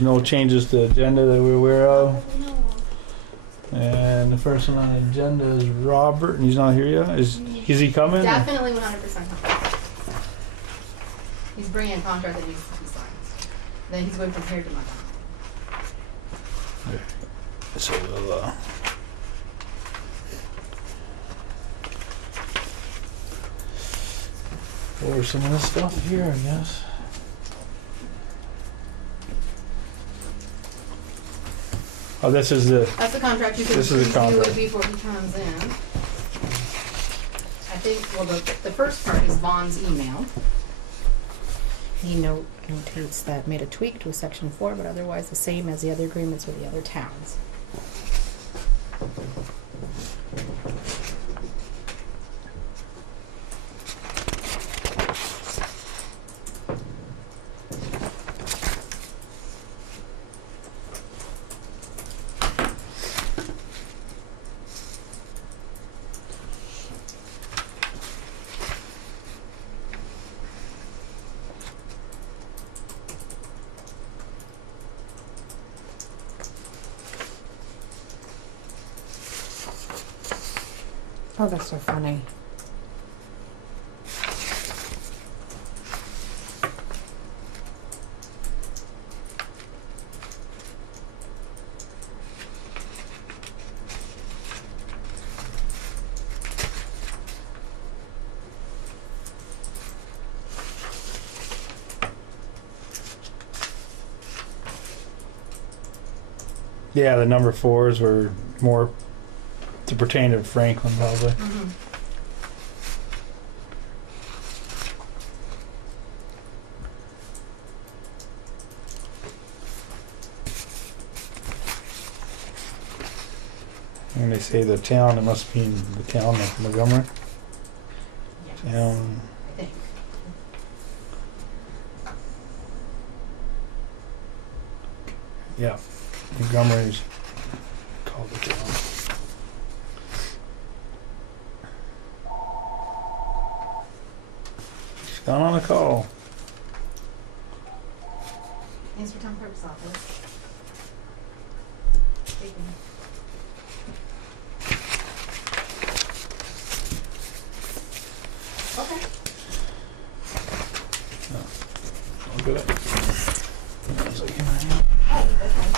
there's no changes to the agenda that we're aware of. And the first one on the agenda is Robert, and he's not here yet. Is he coming? Definitely 100% coming. He's bringing a contract that needs to be signed. Then he's going from here to Montgomery. So we'll go over some of this stuff here, I guess. Oh, this is the. That's the contract you can review before he comes in. I think, well, the first part is Vaughn's email. He notates that made a tweak to a section 4, but otherwise the same as the other agreements with the other towns. Oh, that's so funny. Yeah, the number 4s were more to pertain to Franklin, probably. Mm-hmm. When they say the town, it must mean the town of Montgomery. Yes. Town. I think. Yeah, Montgomery's called the town. She's gone on a call. Thanks for town clerk's office. Speaking. Okay. Look at it. That's like, Oh, that's fine.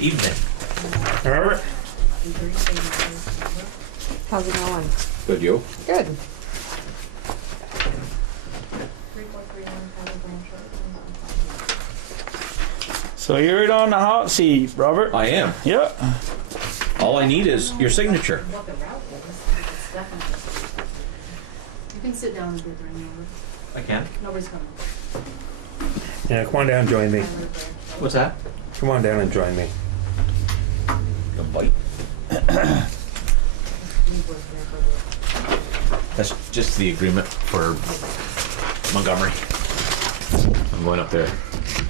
Evening. Robert? How's it going? Good, you? Good. 3431 So you're on the hot seat, Robert. I am. Yeah. All I need is your signature. What the route is, it's definitely. You can sit down and get there, I can. nobody's coming. Yeah, come on down and join me. What's that? Come on down and join me. A bite. That's just the agreement for Montgomery. I'm going up there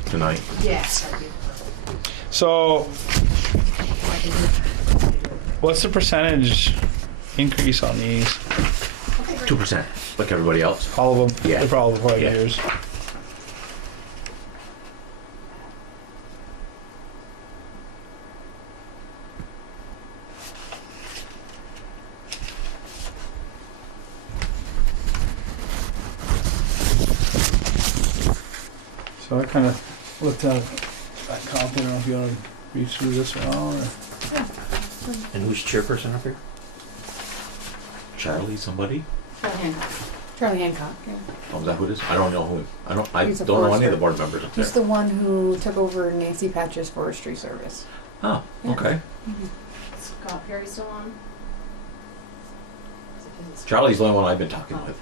tonight. Yes. So, what's the percentage increase on these? 2%, like everybody else. All of them? Yeah. They're for all the 5 Yeah. years. So I kind of looked at that copy. I don't know if you want to read through this one or... And who's chairperson up here? Charlie somebody? Charlie Hancock. Yeah. Oh, is that who it is? I don't know who. I He's a don't know any forester. of the board members up there. He's the one who took over Nancy Patch's forestry service. Oh, Yeah. okay. Scott Perry still on? Charlie's the only one I've been talking with.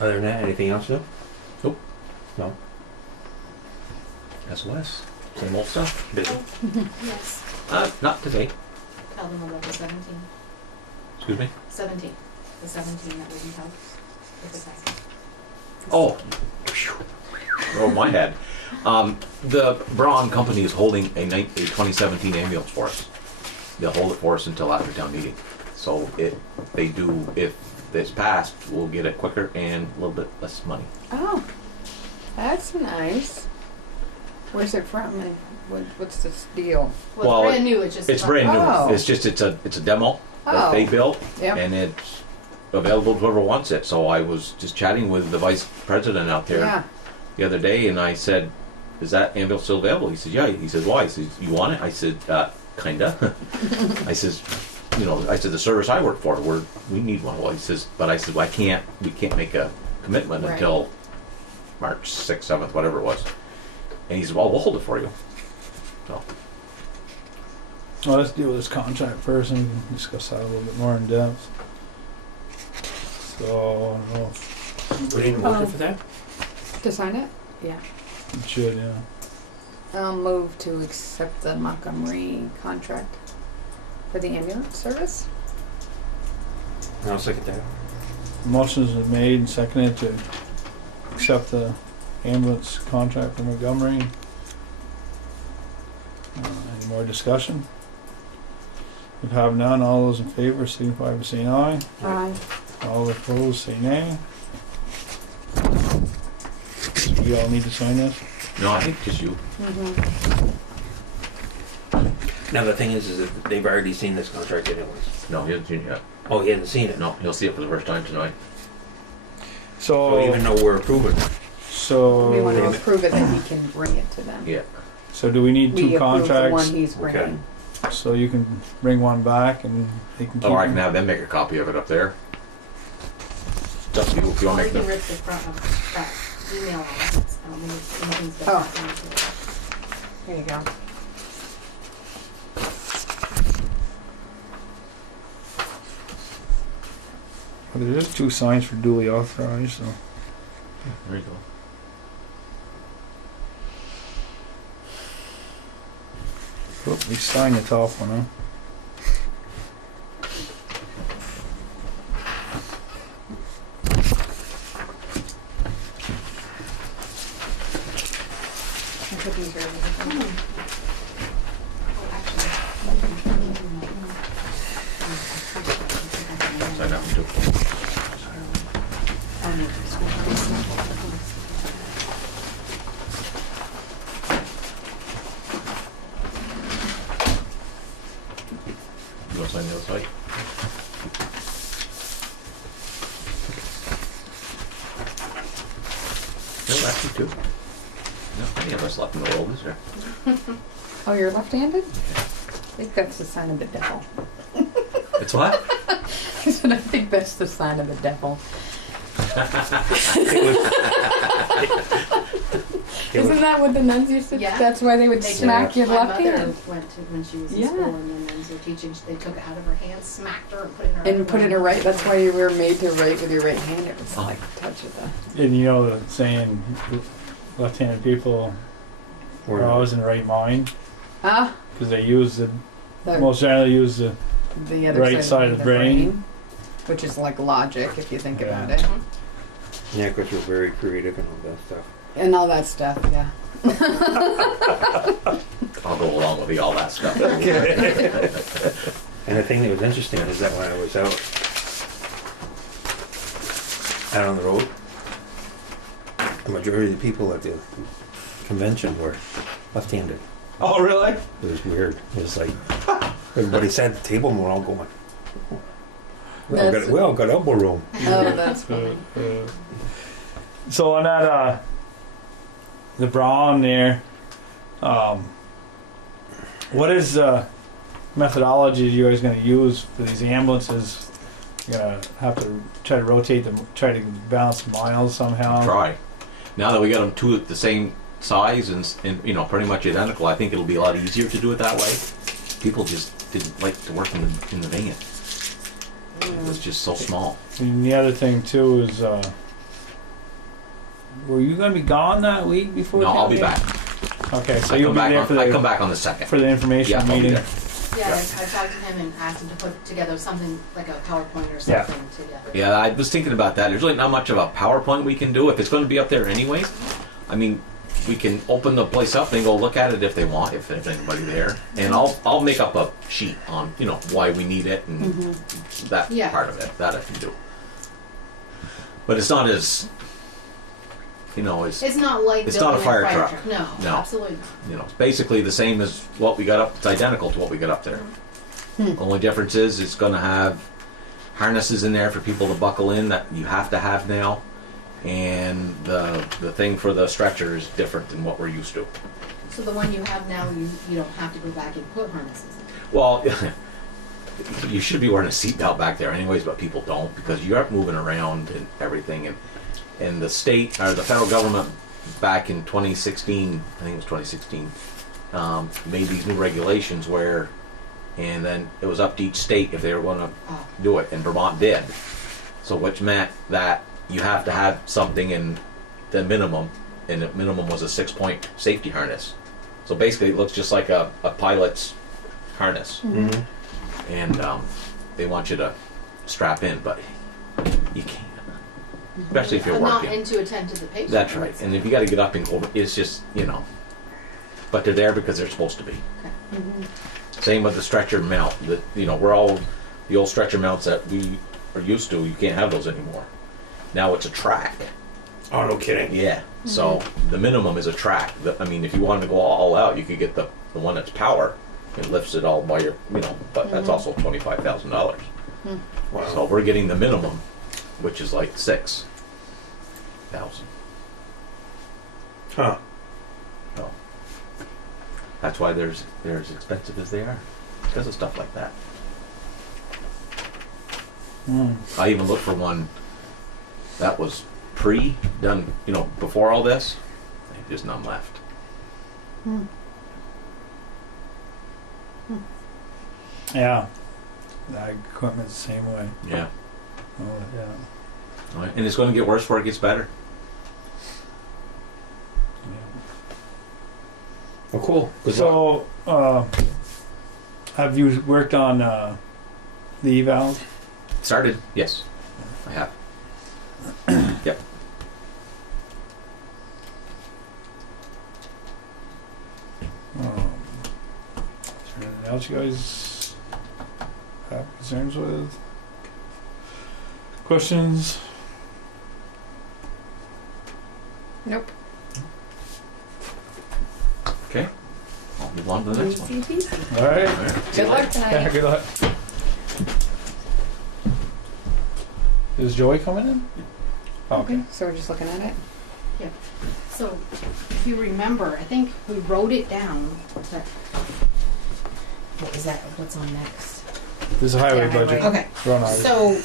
Other than that, anything else new? Nope. No? That's Wes. Same old stuff. Busy? Yes. Not today. Tell them about the 17. Excuse me? 17. The 17 that we held. With the second. Oh. Oh, my head. The Braun company is holding a 2017 ambulance for us. They'll hold it for us until after town meeting. So if it's passed, we'll get it quicker and a little bit less money. Oh, that's nice. Where's it from and what's this deal? Well, it's brand new. It's brand new. Oh. It's just it's a demo that Oh. they built, Yep. and it's available to whoever wants it. So I was just chatting with the vice president out there Yeah. the other day, and I said, "Is that ambulance still available?" He said, "Yeah." He said, "Why?" He said, "You want it?" I said, "Kinda." I says, "The service I work for, we need one." Well, he says, "But," I said, "Well, we can't make a commitment Right. until March 6th, 7th, whatever it was." And he said, "Well, we'll hold it for you." So, Well, let's deal with this contract first and discuss that a little bit more in depth. So, I don't know if We need a motion Oh. for that? To sign it? Yeah. it should, yeah. I'll move to accept the Montgomery contract for the ambulance service. I'll second that. Motions are made and seconded to accept the ambulance contract for Montgomery. Any more discussion? If have none, all those in favor signify by saying aye. Aye. All opposed, say nay. So we all need to sign this? no, I think just you. Mm-hmm. Now the thing is that they've already seen this contract anyways. No, he hasn't seen it yet. Oh, he hasn't seen it. No, he'll see it for the first time tonight. So even though we're approving, We want to So, approve it that he can bring it to them. Yeah. so do we need two We approve the one contracts? he's bringing. So you can bring one back and they can keep Or I can them? have them make a copy of it up there. It's up to you if you want Well, to we make can the. rip the front of that email off. I don't think anything's been Oh. happening to it. Here you go. Well, there is two signs for duly authorized, so. There you go. Oh, we signed the top one, huh? I put these right here. Sign that one too. You want to sign the other side? No, actually two. No, any of us left in the world, is there? Oh, you're left-handed? I think that's the sign of the devil. It's what? I said, I think that's the sign of the devil. Isn't that what the nuns used to? Yeah. That's why they would They smack took- your my left mother hand went to when she was in Yeah. school, and then nuns were teaching. They took it out of her hand, smacked her, and put it in her. and other put it one. in right. That's why you were made to write with your right hand. It was like touch of the. And you know the saying, left-handed people are always in the right mind, Ah, because they use the, the, most generally use the, the other right side of the brain. which is like logic if you think Yeah. about it, yeah, because we're very creative and all that stuff. and all that stuff. Yeah. I'll go along with all that stuff. And the thing that was interesting is that when I was out on the road, the majority of the people at the convention were left-handed. Oh, really? It was weird. It was like everybody sat at the table and we're all going. That's- We all got elbow room. Oh, that's funny. So on that, the Braun there, what is methodology you guys going to use for these ambulances? You're going to have to try to rotate them, try to balance miles somehow. Try. Now that we got them two at the same size and pretty much identical, I think it'll be a lot easier to do it that way. People just didn't like to work in the van. It was just so small. And the other thing too is, were you going to be gone that week before? No, I'll be town back. meeting? Okay, so I you'll come be back there I come back on the 2nd. for the information Yeah, I'll be meeting. there. Yeah, I talked to him and asked him to put together something like a PowerPoint or Yeah. something together. Yeah, I was thinking about that. There's really not much of a PowerPoint we can do if it's going to be up there anyways. I mean, we can open the place up and go look at it if they want, if there's anybody there. And I'll make up a sheet on, you know, why we need it and that Yeah. part of it. That I can do. But it's not as, you know, It's not like It's not a building fire truck. No, No. absolutely not. you know, it's basically the same as what we got up. It's identical to what we got up there. Only difference is it's going to have harnesses in there for people to buckle in that you have to have now. And the thing for the stretcher is different than what we're used to. So the one you have now, you don't have to go back and put harnesses in. Well, you should be wearing a seatbelt back there anyways, but people don't because you're moving around and everything. And the state or the federal government back in 2016, I think it was 2016, made these new regulations where, and then it was up to each state if they were going to do it, and Vermont did. So which meant that you have to have something in the minimum, and the minimum was a 6-point safety harness. So basically it looks just like a pilot's harness. And they want you to strap in, but you can't. Especially if you're But working. not in to attend to the patient. That's right. And if you got to get up and go, it's just, you know. But they're there because they're supposed to be. Same with the stretcher mount. You know, we're all the old stretcher mounts that we are used to. You can't have those anymore. Now it's a track. Oh, no kidding. Yeah. So the minimum is a track. I mean, if you wanted to go all out, you could get the one that's power. It lifts it all by your, you know. But that's also $25,000. Wow. So we're getting the minimum, which is like $6,000. Huh. So that's why they're as expensive as they are, because of stuff like that. I even looked for one that was pre-done, you know, before all this. There's none left. Yeah. That equipment's the same way. Yeah. Oh, yeah. Right. And it's going to get worse before it gets better. Well, cool. Good luck. So, have you worked on the evals? Started? Yes, I have. Yep. Is there anything else you guys have concerns with? Questions? Nope. Okay. I'll move on to the next one. Easy peasy. All right. All right. Good luck Yeah, tonight. good luck. Is Joey coming in? Oh, okay. So we're just looking at it? So, if you remember, I think we wrote it down. That, what is that? What's on next? This is a highway Yeah, budget. highway. Okay. Run on. So,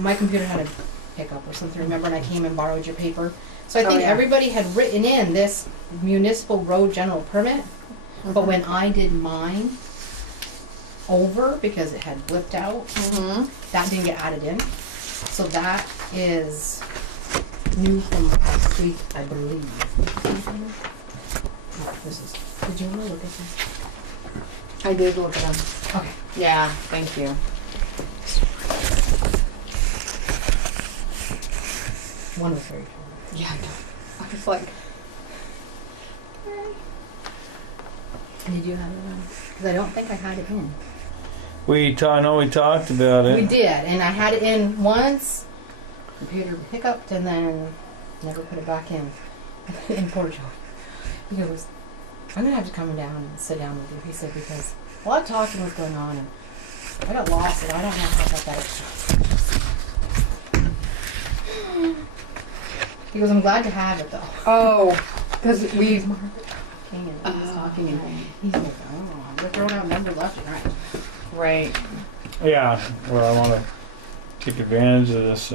my computer had a hiccup or something. Remember, and I came and borrowed your paper. So I Oh, think yeah. everybody had written in this municipal road general permit, but when I did mine over because it had blipped out, that didn't get added in. So that is new from last week, I believe. Oh, this is. Did you want to look at this? I did look at them. Okay. Yeah, thank you. One was very short. Yeah, I know. I was like, Did you have it on? Because I don't think I had it in. I know we talked about it. We did, and I had it in once. Computer hiccuped, and then never put it back in. And poor Joe, he goes, "I'm gonna have to come down and sit down with you." He said because a lot of talking was going on, and I got lost, and I don't know how I got that. He goes, "I'm glad to have it though." oh, because we. He was talking, and he's like, "Oh, we're throwing out numbers left and right." Right. Yeah, well, I want to take advantage of this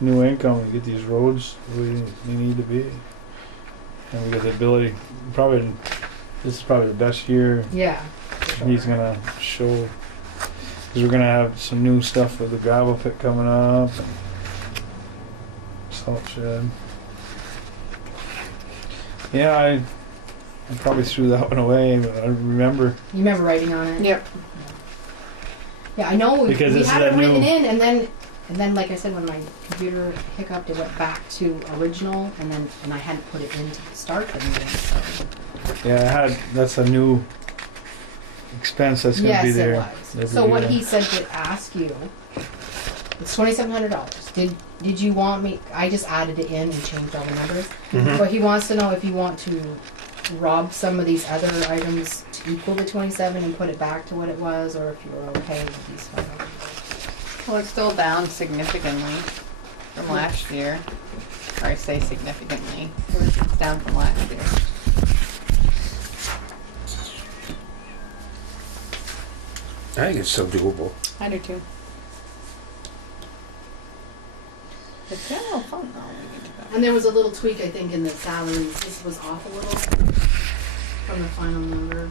new income and get these roads where they need to be. And we got the ability, this is probably the best year Yeah. he's going to show. Because we're going to have some new stuff with the gravel pit coming up and salt shed. Yeah, I probably threw that one away, but I remember. You remember writing on it? Yep. Yeah, I know we Because this is had that it written new- in, and then And then, like I said, when my computer hiccuped, it went back to original, and I hadn't put it in to start the meeting, so. Yeah, that's a new expense that's gonna be Yes, there. it was. every So what year. he said to ask you, it's $2,700. Did you want me, I just added it in and changed all the numbers. But he wants to know if you want to rob some of these other items to equal the 27 and put it back to what it was, or if you were okay with these $500. Well, it's still down significantly from last year. Or I say significantly. It's down from last year. I think it's so doable. I do too. The general fund though, we need to go. And there was a little tweak, I think, in the salaries. This was off a little from the final number.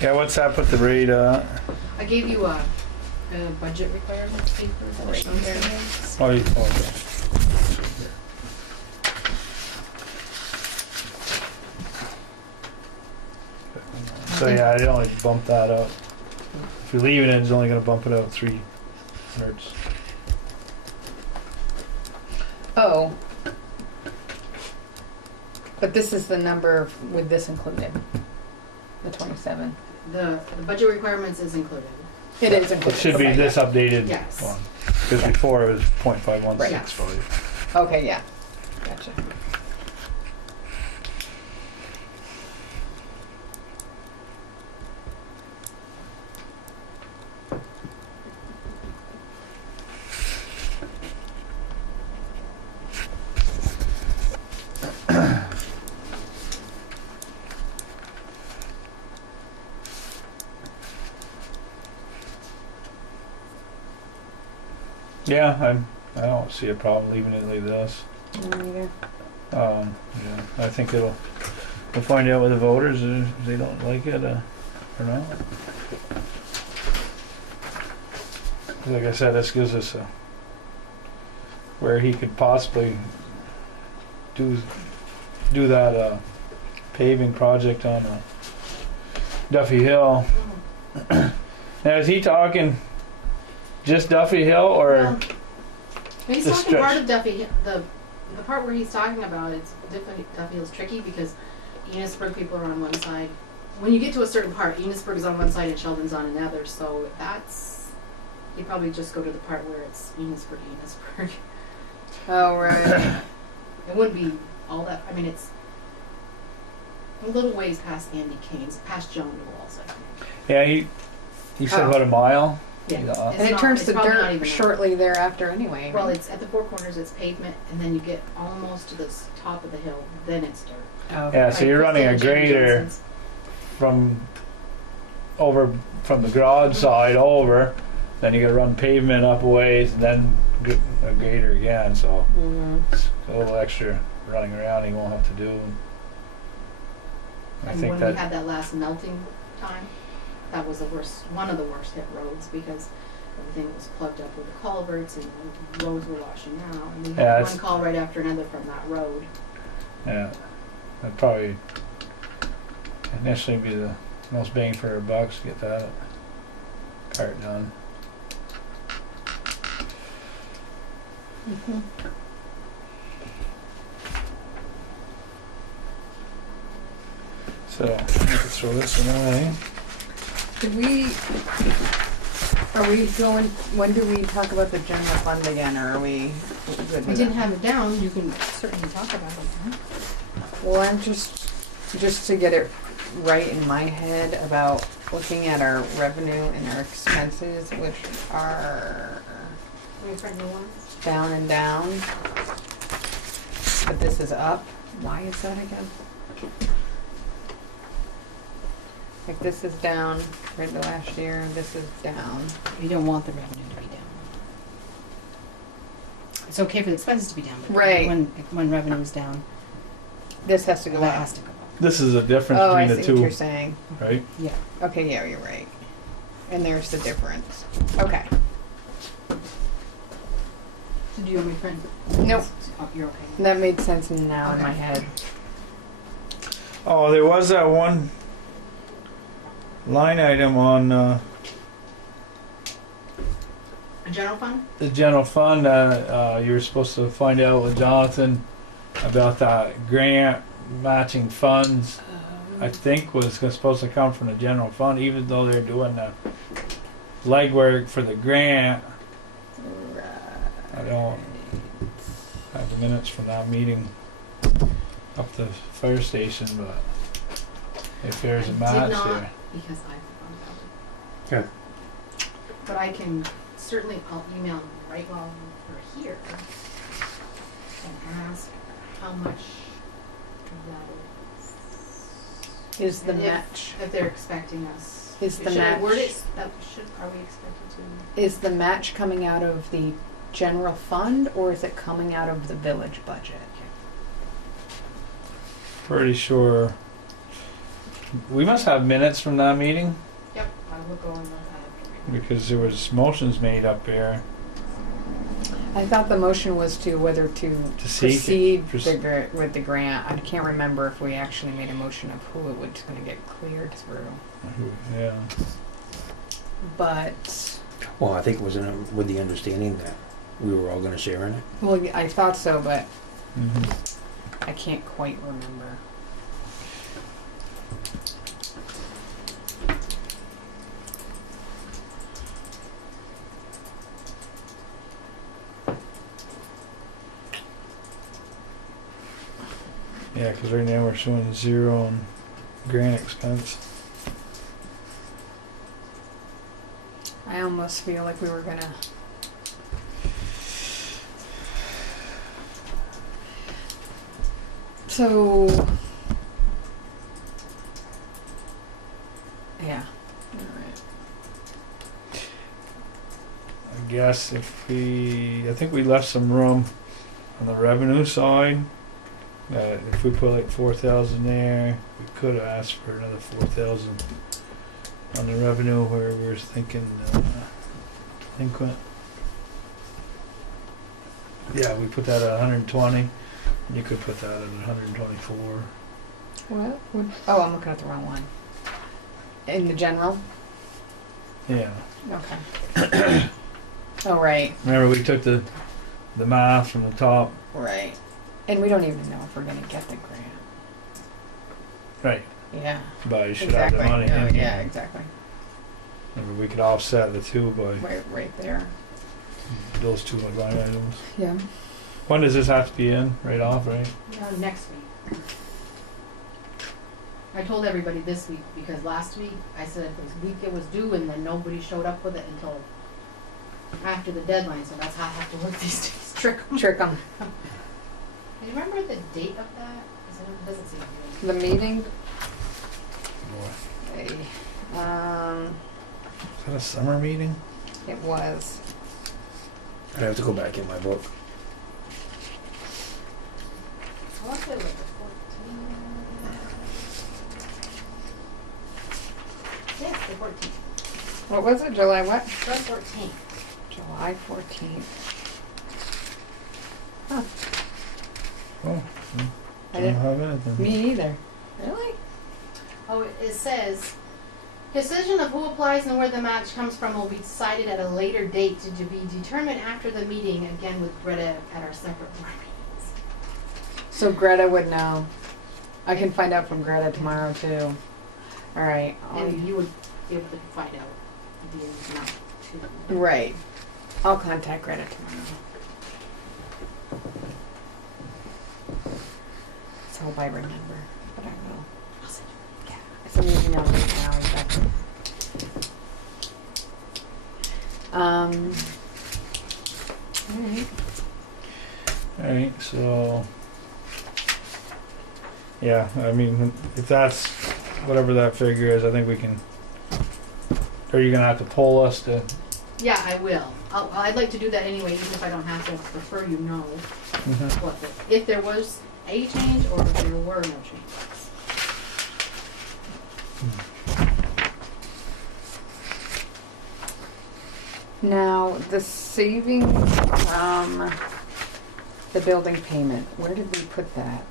Yeah, what's up with the rate? I gave you a budget requirements paper. Right there. Oh, okay. So yeah, I only bump that up. If you're leaving it, it's only gonna bump it up 3 hertz. Oh. But this is the number with this included. The 27. The budget requirements is included. It is It included. should be Okay, this updated Yes. one. Because Yeah. before it was 0.516 Right. for you. Yeah. Okay, yeah. Gotcha. Yeah, I don't see a problem leaving it like this. Either. Yeah, I think we'll find out with the voters if they don't like it or not. Like I said, this gives us where he could possibly do that paving project on Duffy Hill. Now, is he talking just Duffy Hill or? Well, he's the talking part stretch. of Duffy. The part where he's talking about it's definitely Duffy Hill's tricky because Enosburgh people are on one side. When you get to a certain part, Enosburgh is on one side and Sheldon's on another. So that's you probably just go to the part where it's Enosburgh. Oh, right. It wouldn't be all that. I mean, it's a little ways past Andy Kane's, past John Newell's, I think. Yeah, he said Oh. about a mile. Yeah. Yeah. It's And it not- turns it's to probably not dirt even that. shortly thereafter anyway. Well, right? it's at the four corners. It's pavement, and then you get almost to the top of the hill. Then it's dirt. Oh, Yeah, so you're Like running a Kristen and Jimmy grader Johnson's. from the garage side over, then you gotta run pavement up a ways, then a grader again, so Mhm. it's a little extra running around he won't have to do. I And think when that, we had that last melting time, that was the worst, one of the worst hit roads because everything was plugged up with the culverts and the roads were washing out. And we Yeah, had it's- one call right after another from that road. yeah, that'd probably initially be the most bang for our bucks to get that part done. Mhm. So, I could throw this one away. Are we going, when do we talk about the general fund again, or are we good We with didn't that? have it down. You can certainly talk about it. Huh? Well, I'm just to get it right in my head about looking at our revenue and our expenses, which are Let me print new ones. down and down. But this is up. Why is that again? Like this is down compared to last year, this is down. You don't want the revenue to be down. It's okay for the expenses to be down, but Right. when revenue is down, This has to go that up. has to go up. This is the difference Oh, I between see the what you're two, saying. right? Yeah. Okay, yeah, you're right. And there's the difference. Okay. So do you want me to print? Nope. Oh, you're okay. That made sense now in Okay. my head. Oh, there was that one line item on A general fund? The general fund, you were supposed to find out with Jonathan about that grant matching funds. I think was supposed to come from the general fund, even though they're doing the legwork for the grant. I don't have the minutes from that meeting up the fire station, but if there's a I did match not, there. because I forgot about it. Okay. But I can certainly, I'll email them right while we're here and ask how much that Is the And match, if they're expecting us. Is the Should I word match- it, are we expected to? is the match coming out of the general fund or is it coming out of the village budget? Pretty sure. We must have minutes from that meeting Yep, I will go and look at it. because there was motions made up there I thought the motion was to whether to seek proceed it. with the grant. I can't remember if we actually made a motion of who it was going to get cleared through. Yeah. But, Well, I think it was with the understanding that we were all gonna share in it. well, I thought so, but Mm-hmm. I can't quite remember. Yeah, because right now we're showing 0 on grant expense. I almost feel like we were gonna. So, yeah. Alright. I guess I think we left some room on the revenue side. If we put like 4,000 there, we could have asked for another 4,000 on the revenue where we were thinking delinquent. Yeah, we put that at 120. You could put that at 124. What? Oh, I'm looking at the wrong one. In the general? Yeah. Okay. Oh, right. Remember we took the math from the top. Right. And we don't even know if we're gonna get the grant. Right. Yeah. But you should have the money Oh, in yeah, here. exactly. Maybe we could offset the two by Right there. those two line items. Yeah. When does this have to be in? Right off, right? Next week. I told everybody this week because last week I said this week it was due and then nobody showed up with it until after the deadline, so that's how I have to work these days. Trick 'em. Do you remember the date of that? 'Cause it doesn't seem to be. The meeting. Boy. Hey, Is that a summer meeting? it was. I'd have to go back in my book. I want to say like the 14th. Yeah, the 14th. What was it? July what? The 14th. July 14th. Oh, I don't didn't. have anything. Me either. Really? Oh, it says, decision of who applies and where the match comes from will be decided at a later date to be determined after the meeting, again with Greta at our separate board meetings. So Greta would know. I can find out from Greta tomorrow too. All right. And you would be able to find out the amount too. Right. I'll contact Greta tomorrow. Let's hope I remember, but I will. I'll send you. Yeah. I send you an email right now, exactly. Alright. Alright, so yeah, I mean if that's whatever that figure is, I think we can. Are you gonna have to poll us to? Yeah, I will. I'd like to do that anyway, even if I don't have to. I prefer you know what if there was a change or if there were no changes. Now, the savings from the building payment, where did we put that?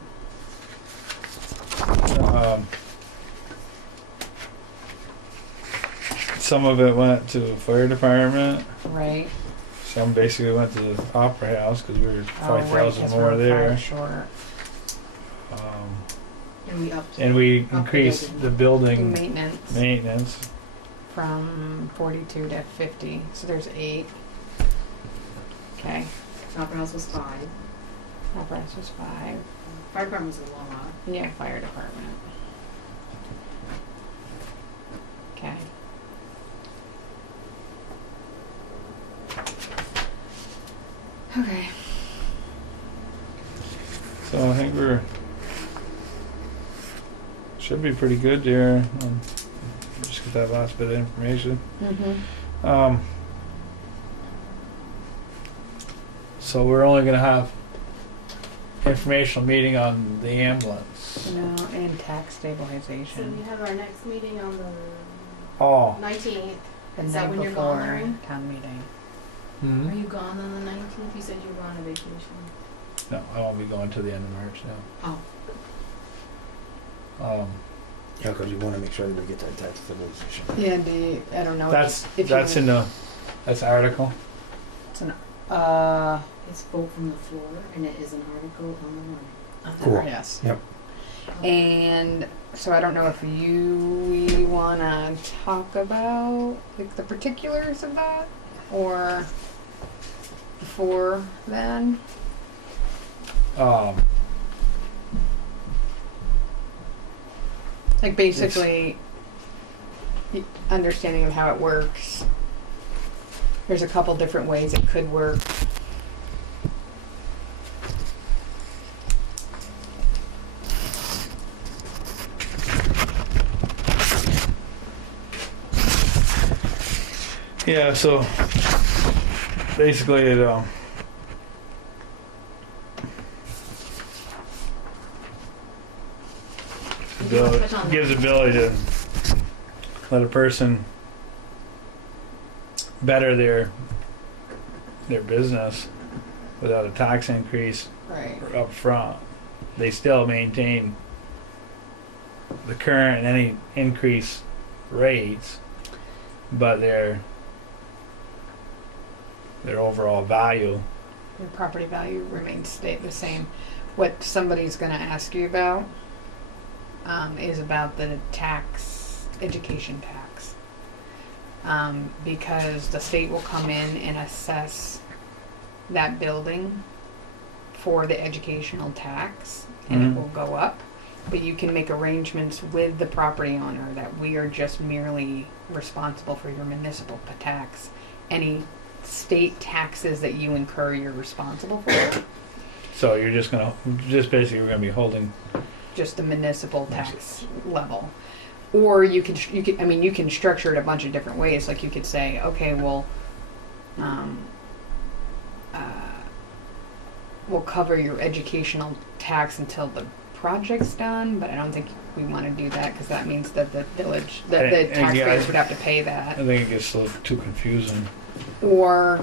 Some of it went to the fire department. Right? Some basically went to the Opera House because we were Oh, right, 5,000 'cause more we're there. 5 short. And we upped. And we Up the increased the building Maintenance maintenance. from 42 to 50, so there's 8. Okay, Opera House was 5. operations was 5. Fire department was a long lot. Yeah, fire department. Okay. Okay. So I think we're should be pretty good there. Just get that last bit of information. Mm-hmm. So we're only gonna have informational meeting on the ambulance. No, and tax So we stabilization. have our next meeting on the Oh. 19th. The Is that night when you're gone, before Larry? town meeting. Hmm? Are you gone on the 19th? You said you were on a vacation. No, I won't be going to the end of March Oh. now. Yeah, because you want to make sure that we get that tax stabilization. Yeah, I don't know. That's if that's you, in the that's article. It's an, It's vote from the floor, and it is an article on the warrant. Cool. yes. Yep. And so I don't know if we want to talk about like the particulars of that or before then. Like basically understanding of how it works. There's a couple different ways it could work. Yeah. So basically, it gives ability to let a person better their business without a tax increase Right. up front. They still maintain the current and any increased rates, but their overall value. Your property value remains the same. What somebody's going to ask you about is about the education tax. Because the state will come in and assess that building for the educational tax, and Mhm. it will go up. But you can make arrangements with the property owner that we are just merely responsible for your municipal tax. Any state taxes that you incur, you're responsible for. So you're just basically we're gonna be holding. Just the municipal tax level. Or you can structure it a bunch of different ways. Like you could say, okay, well, we'll cover your educational tax until the project's done, but I don't think we want to do that because that means that the village, that the And taxpayers yeah, would have to pay that. I think it gets a little too confusing. Or,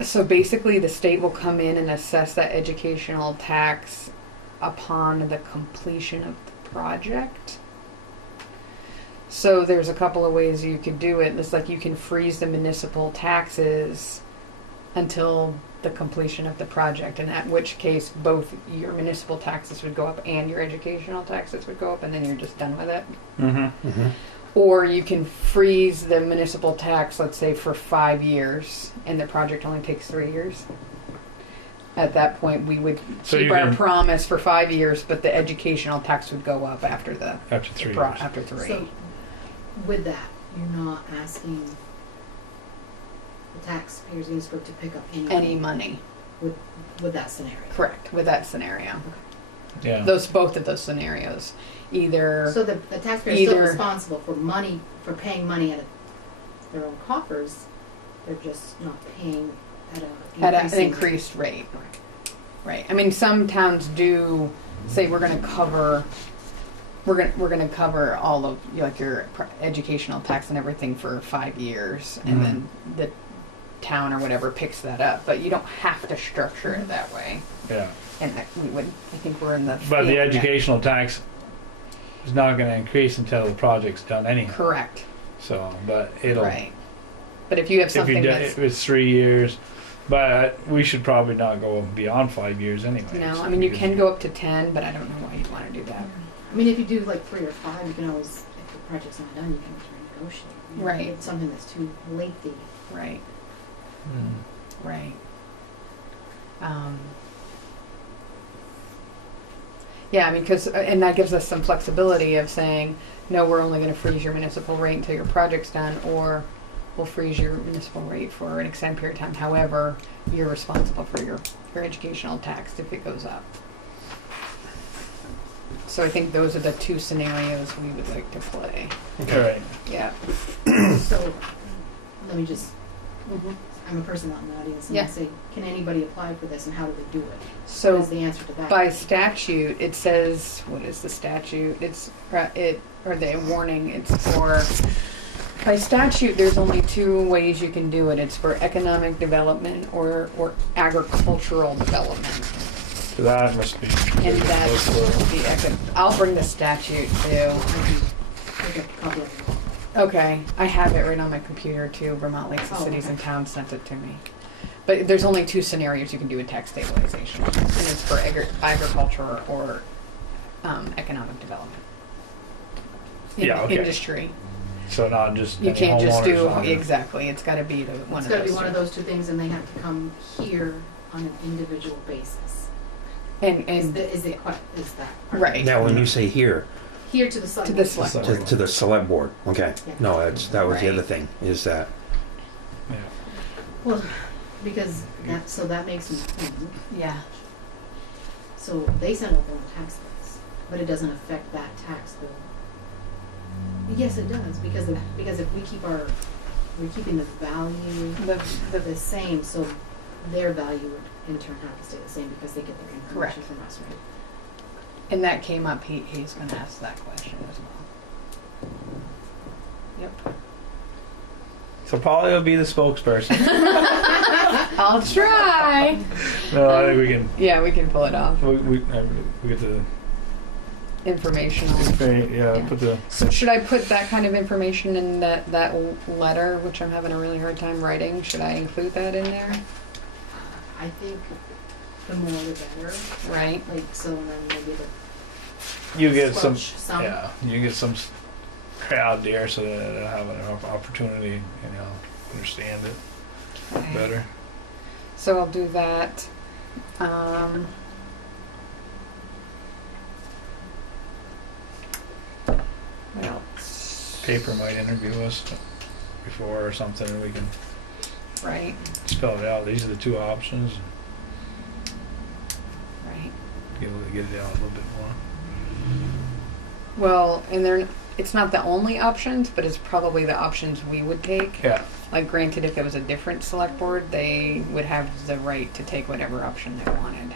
so basically the state will come in and assess that educational tax upon the completion of the project. So there's a couple of ways you could do it. It's like you can freeze the municipal taxes until the completion of the project, and at which case both your municipal taxes would go up and your educational taxes would go up, and then you're just done with it. Mm-hmm. Mm-hmm. Or you can freeze the municipal tax, let's say, for 5 years, and the project only takes 3 years. At that point, we would So keep you our can- promise for 5 years, but the educational tax would go up after the After 3 pro- years. after 3. So, with that, you're not asking the taxpayers in Enosburgh to pick up Any money, with that scenario. correct? With that scenario, Yeah. both of those scenarios, either So the taxpayers are still Either- responsible for paying money out of their own coffers. They're just not paying at at an increasing rate. increased rate. Right. I mean, some towns do say we're going to cover all of like your educational tax and everything for 5 years, and Mhm. then the town or whatever picks that up. But you don't have to structure it that way. Yeah. And I think we're in the. But the field now. educational tax is not going to increase until the project's done anyway. Correct. So, but it'll Right. But if you have if something that's if it's 3 years, but we should probably not go beyond 5 years anyway. no, I mean you can go up to 10, but I don't know why you'd want to do that. I mean, if you do like 3 or 5, you can always, if the project's not done, you can always renegotiate. You know, Right. If it's something that's too lengthy. Right. Mm. Right. Yeah, I mean, and that gives us some flexibility of saying, no, we're only going to freeze your municipal rate until your project's done, or we'll freeze your municipal rate for an extended period of time. However, you're responsible for your educational tax if it goes up. So I think those are the 2 scenarios we would like to play. All right. Yeah. So, let me just, I'm a person out in the audience, and Yeah. I say, can anybody apply for this, and how do they do it? So What is the answer to that? by statute, it says, what is the statute? It's or the warning. It's for, by statute, there's only 2 ways you can do it. It's for economic development or agricultural development. So that must be. And that's the I'll bring the statute too. Take a couple of them. Okay, I have it right on my computer too. Vermont Lakes and Oh, Cities okay. and Towns sent it to me. But there's only 2 scenarios you can do in tax stabilization, and it's for agriculture or economic development. Yeah, okay. Industry. So not just. You any can't just do homeowners on it. exactly. It's got to be one It's of gotta those. be one of two. those 2 things, and they have to come here on an individual basis. And Is that part? right Now, when you say here, Here to the select. to the board. select. to the select board, okay. Yeah. No, that was the Right. other thing, is that, Yeah. Well, because that makes me think. Yeah. So they send out their own tax bills, but it doesn't affect that tax bill. Yes, it does, because if we're keeping the value the same, so their value would in turn have to stay the same because they get their information Correct. from us, right? And that came up. He's going to ask that question as well. Yep. So Polly will be the spokesperson. I'll try. No, I think we can. Yeah, we can pull it off. We get the. Informational. Yeah, put the. So should I put that kind of information in that letter, which I'm having a really hard time writing? Should I include that in there? I think the more the better, Right. like, so then maybe the. You get some. squelch some. Yeah, you get some crowd there so that they'll have an opportunity, understand it Okay. better. So I'll do that. What else? Paper might interview us before or something, and we can Right. spell it out. These are the 2 options. Right. Get it out a little bit more. Well, and it's not the only options, but it's probably the options we would take. Yeah. Like, granted, if it was a different select board, they would have the right to take whatever option they wanted.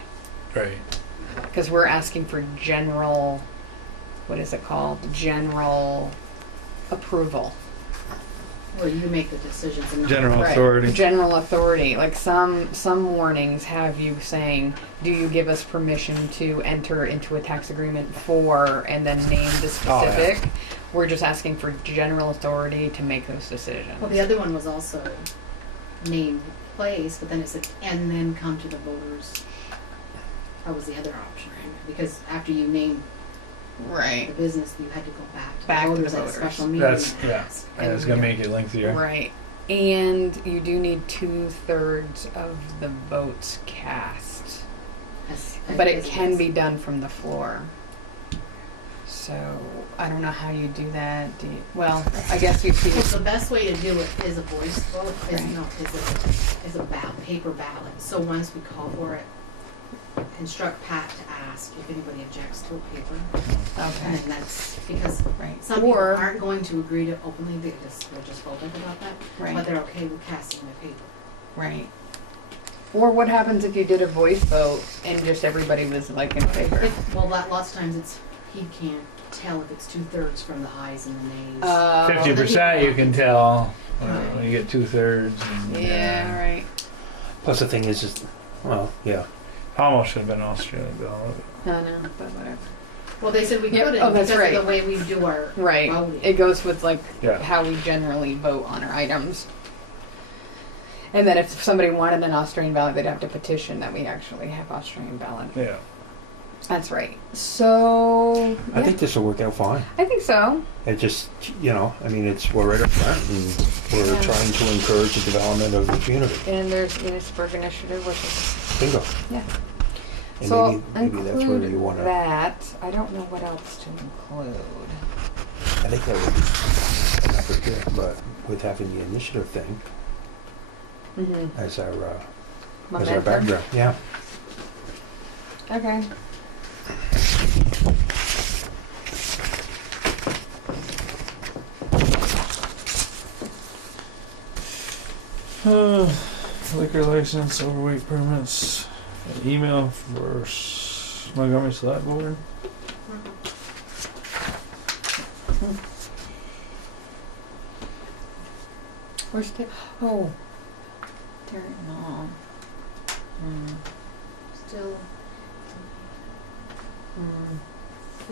Right. Because we're asking for general, what is it called? General approval. Where you make the decisions and not. General Right. authority. General authority. Like some warnings have you saying, do you give us permission to enter into a tax agreement for, and then name the Oh, yeah. specific. We're just asking for general authority to make those decisions. Well, the other one was also name place, but then it said, and then come to the voters. That was the other option, right? Because after you name the Right. business, you had to go back Back to to the the voters at a voters. special meeting. That's and yeah. ask. And it's gonna make it lengthier. Right. And you do need 2/3 of the votes cast. But it can be done from the floor. So I don't know how you do that. Well, I guess you Well, could. the best way to do it is a voice vote, Right. is a paper ballot. So once we call for it, instruct Pat to ask if anybody objects to a paper. And Okay. then that's, because Right. some people Or aren't going to agree to openly, they're just phobic about that. But right. they're okay with casting the paper. Right. Or what happens if you did a voice vote and just everybody was like in favor? Well, lots of times he can't tell if it's 2/3 from the ayes and the nays. 50% you can tell when you get 2/3. And, Yeah. Right. plus the thing is just, well, yeah. Almost should have been Australian ballot. I know, but whatever. Well, they said we Yep. couldn't Oh, that's because right. of the way we do our Right. voting. It goes with like Yeah. how we generally vote on our items. And then if somebody wanted an Australian ballot, they'd have to petition that we actually have Australian ballot. Yeah. That's right. So I think this will work out fine. I think so. It just, you know, I mean, we're right up front and we're Yeah. trying to encourage the development of the community. And there's Enosburgh initiative, which is Bingo. yeah. And So maybe that's where include you want to. that. I don't know what else to include. I think that would be enough right there, but with having the initiative thing Mm-hmm. as our Momentum. background, yeah. Okay. Liquor license, overweight permits, an email for Montgomery Selectboard. Where's the? Oh, Terry. No. Still Mm.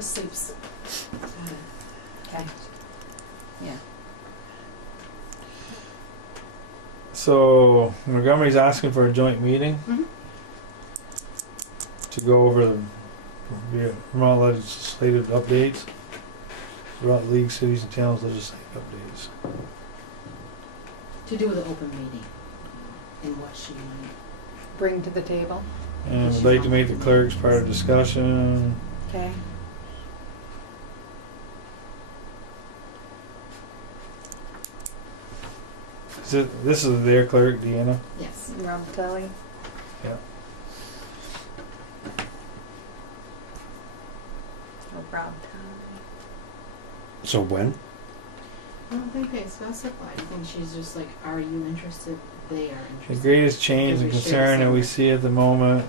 sleeps. Okay. Yeah. So Montgomery's asking for a joint meeting Mhm. to go over the Vermont legislative updates, Vermont League, cities and towns legislative updates. To do with the open meeting and what she wanted. Bring to the table. And would like to make the clerks part of discussion. Okay. This is their clerk, Deanna. Yes. Rob Telly. Yeah. Oh, Rob Telly. So when? I don't think they specified. I think she's just like, are you interested? They are The interested. greatest change and Because we share concern the that we same- see at the moment,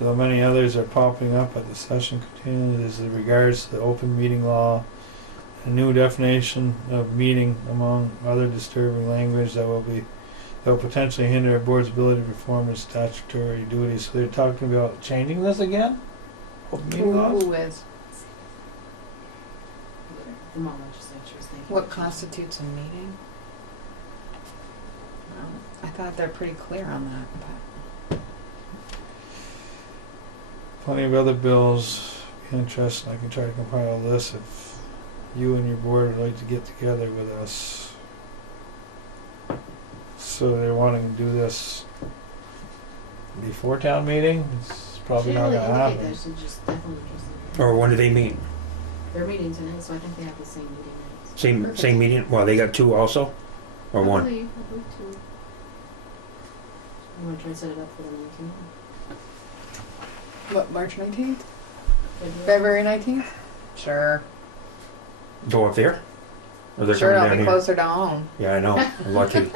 though many others are popping up at the session continues, is in regards to the open meeting law, a new definition of meeting, among other disturbing language that will potentially hinder a board's ability to perform its statutory duties. So they're talking about changing this again? Open meeting laws? Who is? The Vermont legislature is thinking. What constitutes a meeting? I thought they're pretty clear on that. But Plenty of other bills. Be interested. I can try to compile this if you and your board would like to get together with us. So they're wanting to do this before town meeting? It's probably not She gonna really indicated happen. that she just definitely just. Or when do they meet? They're meeting tonight, so I think they have the same meeting minutes. Same Perfect. same meeting? Well, they got two also, or I one? believe two. You want to try to set it up for the 19th? what? March 19th? February? February 19th? Sure. Go up there? Or they're Sure, coming I'll down be here? closer to home. Yeah, I know. I'm lucky.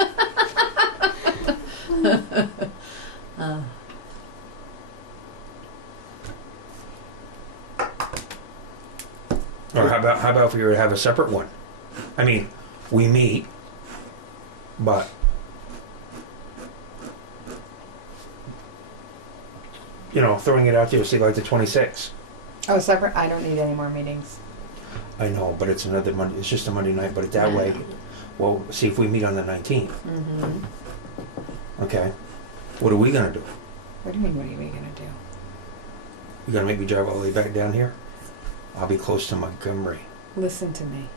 Or how about if we were to have a separate one? I mean, we meet, but you know, throwing it out there, say like the 26th. Oh, separate? I don't need any more meetings. I know, but it's another Monday. It's just a Monday night, but that way, well, see if we meet on the 19th. Mm-hmm. Okay. What are we gonna do? What do you mean, what are we gonna do? You gonna make me drive all the way back down here? I'll be close to Montgomery. Listen to me.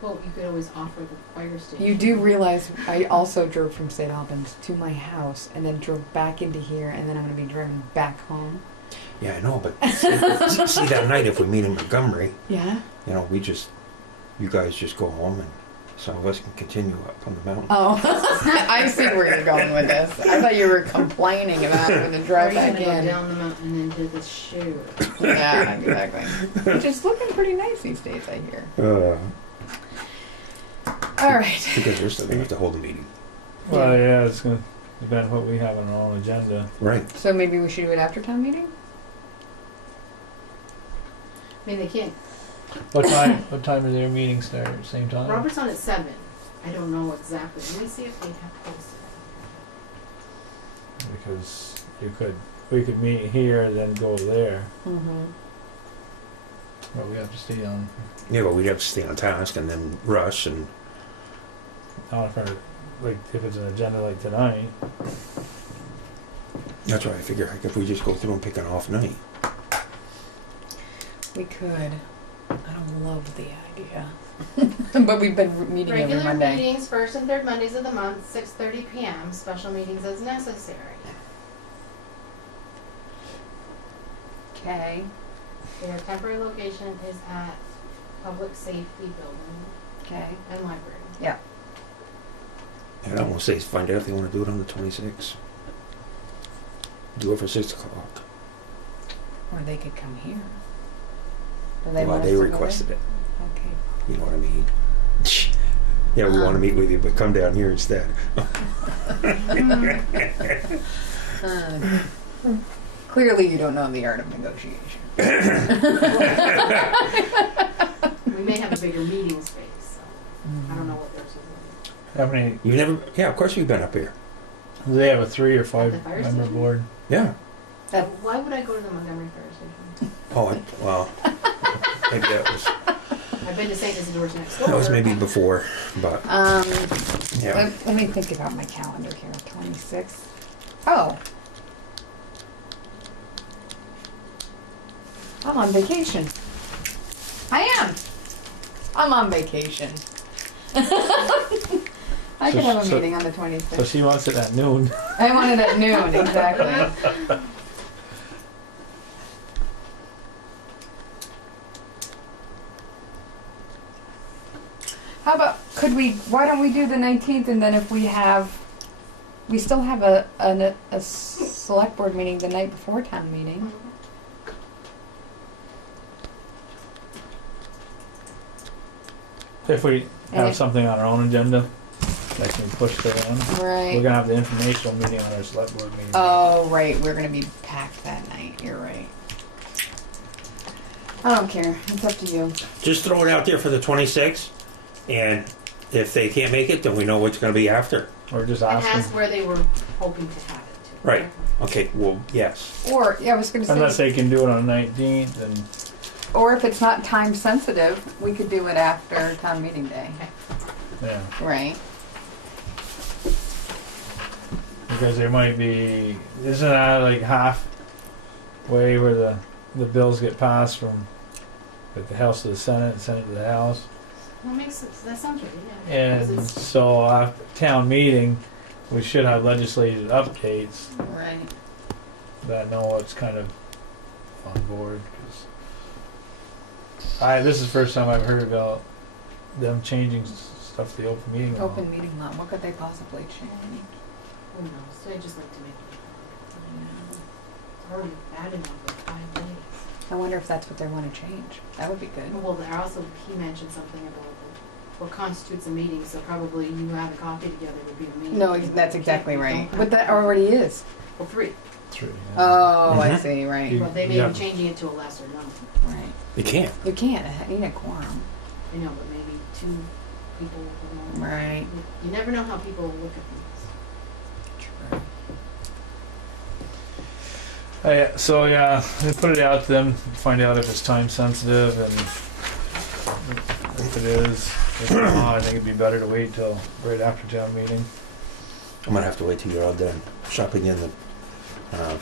Well, you could always offer the fire station. You do realize I also drove from St. Albans to my house and then drove back into here and then I'm going to be driving back home. Yeah, I know, but see that night if we meet in Montgomery, Yeah? you know, you guys just go home and some of us can continue up on the mountain. Oh, I see where you're going with this. I thought you were complaining about having to Or drive you're back gonna go in. down the mountain and into the shoe. Yeah, exactly. Which is looking pretty nice these days, I hear. All right. Because we're still gonna have to hold a meeting. Well, yeah, it's gonna depend what we have on our own agenda. Right. So maybe we should do it after town meeting? I mean, they can't. What time is their meeting start? Same time? Robert's on at 7. I don't know exactly. Let me see if they have posted. Because we could meet here, then go there. Mm-hmm. But we have to stay on, Yeah, but we'd have to stay on task and then rush and not if our like, if it's an agenda like tonight, That's why I figure like, if we just go through and pick an off night. We could. I don't love the idea. But we've been meeting every Regular Monday. meetings, first and third Mondays of the month, 6:30 PM, special meetings as necessary. Okay. Their temporary location is at Public Safety Building Okay. and Library. Yeah. And I won't say find out if they want to do it on the 26th. Do it for 6 o'clock. Or they could come here. Do Well, want they us to go requested there? it. Okay. You know what I mean? Yeah, we want to meet with you, but come down here instead. Clearly, you don't know the art of negotiation. We may have a bigger meeting space, so I don't know what theirs is. how many, You never? Yeah, of course you've been up here. do they have a 3 or 5 The fire member station? board? Yeah. That- Why would I go to the Montgomery Fire Station? Oh, well, maybe I've been to St. Isidore's next door. that was maybe before, but yeah. Let me think about my calendar here. 26th. Oh. I'm on vacation. I am. I'm on vacation. I could have a So- meeting on the So 26th. she wants it at noon. I want it at noon, exactly. How about, why don't we do the 19th, and then if we still have a select board meeting the night before town meeting. If we And have if- something on our own agenda, that can be pushed around. We're Right. gonna have the informational meeting on our select board meeting. Oh, right, we're gonna be packed that night, you're right. I don't care, it's up to you. Just throw it out there for the 26th, and if they can't make it, then we know what's going to be after. Or just And ask ask them, where they were hoping to have it to. Right. Okay, well, yes. Or, yeah, I was gonna unless say, they can do it on the 19th, and or if it's not time sensitive, we could do it after town meeting day, yeah, right? because there might be, isn't that like halfway where the bills get passed from like the House to the Senate, Senate to the House, That makes sense. That sounds right, yeah. and 'Cause it's- so after town meeting, we should have legislative updates Right. that know what's kind of on board. 'Cause this is the first time I've heard about them changing stuff to the open meeting law. Open meeting law, what could they possibly change? Who knows? They just like to make it. It's already bad enough for 5 days. I wonder if that's what they wanna change, that would be good. Well, there also, he mentioned something about what constitutes a meeting, so probably you have a coffee together would be a meeting. No, But that's you exactly can't- you right, don't but have that to- already is. Well, 3. True, yeah. Oh, I Mhm. see, right, You- But they may yeah. be changing it to a lesser number. right. You can't. You can't, you need a quorum. You know, but maybe 2 people. You know. Right. You never know how people look at things. So yeah, they put it out to them, find out if it's time sensitive, and if it is, if not, I think it'd be better to wait till right after town meeting. I'm going to have to wait till you're all done shopping in the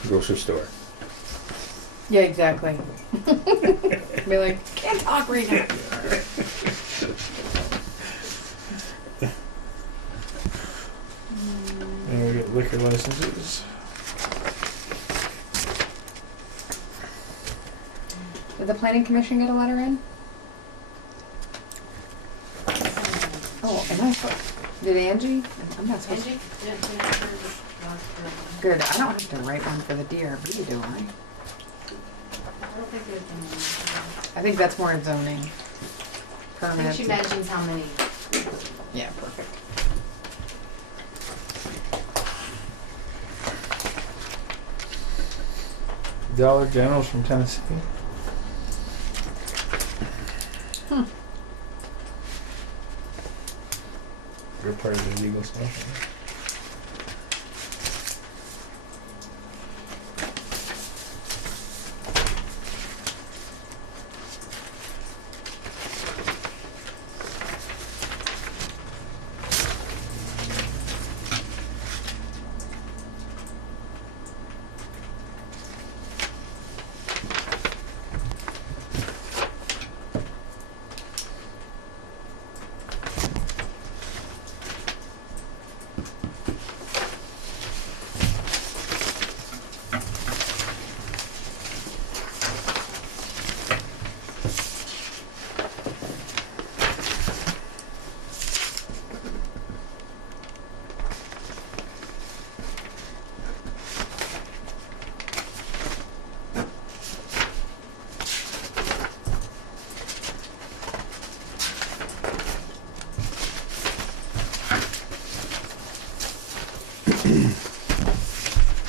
grocery store. Yeah, exactly. Be like, can't talk right now. And we get liquor licenses. Did the planning commission get a letter in? Oh, am I supposed, did Angie? I'm not supposed to. Angie? Yeah, yeah, sure, just last for- Good, I don't have to write one for the DRB, do I? I don't think there's any. I think that's more zoning. I think Permanent. she mentions how many. Yeah, perfect. Dollar General's from Tennessee. You're part of the legal stuff. Right?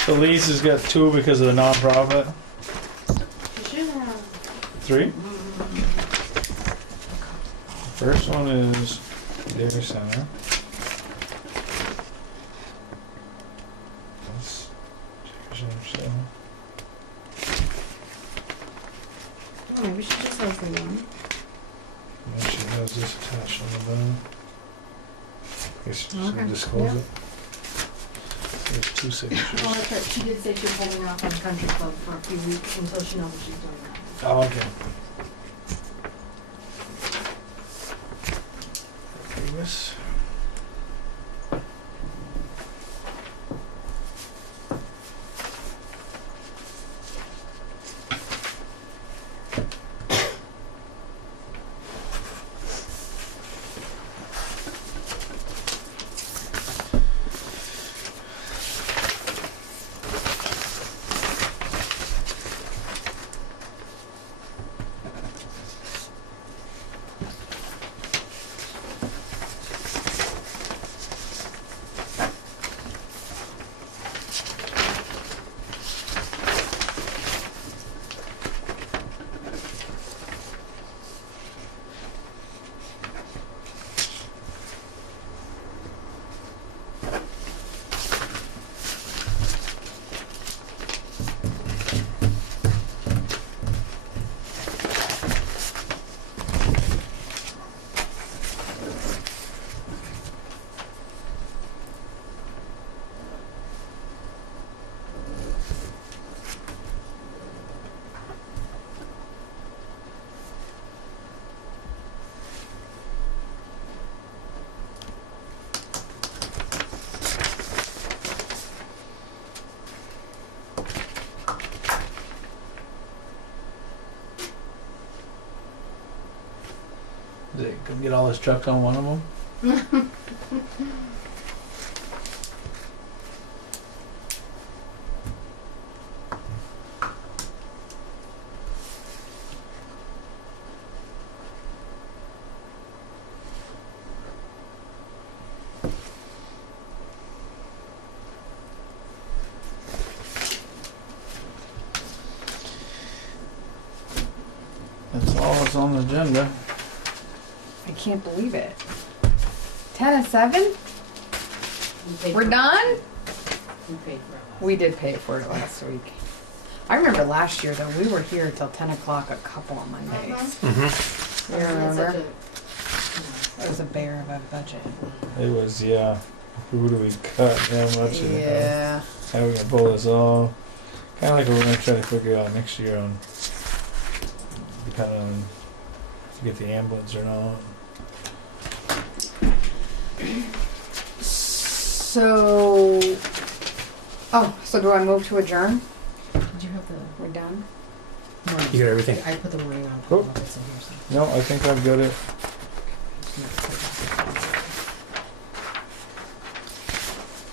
So Lee's has got 2 because of the nonprofit. You should have. 3. First one is Dairy Center. That's Dairy Center 7. Oh, maybe she just has the one. And then she has this attached on the bottom. Guess Okay, okay. Disclose yeah. it. There's 2 signatures. Oh, that's right. She did say she was holding off on Country Club for a few weeks until she knows what she's doing now. Oh, okay. Davis. They can get all his trucks on one of them. That's all that's on the agenda. I can't believe it. 10 of 7? You paid We're for it. done? You paid for it last We did pay for it last week. I remember last year though, we were here till 10 o'clock a couple of Mondays. Mm-hmm. You It's remember? such It was a bear of a budget. It was, yeah. Who do we cut? How much? Yeah. How we gonna pull this off? Kind of like we're gonna try to figure out next year on, depending on if you get the ambulance or not. So, so do I move to adjourn? Did you have the We're done? wording? You got everything? I put the wording on. Oh. Okay, so here's some. No, I think I've got it.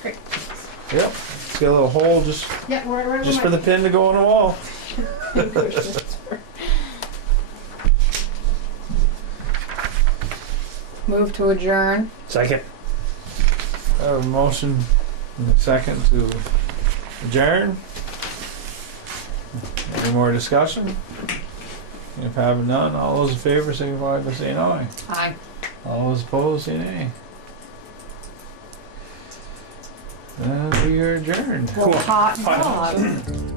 Great. Yep. It's got a little hole just Yeah, right just for the pin to go on the wall. Move to adjourn. Second. I have a motion and a second to adjourn. Any more discussion? If having none, all those in favor signify by saying aye. Aye. All those opposed say nay. And we are adjourned. Well, hot Hot. dog.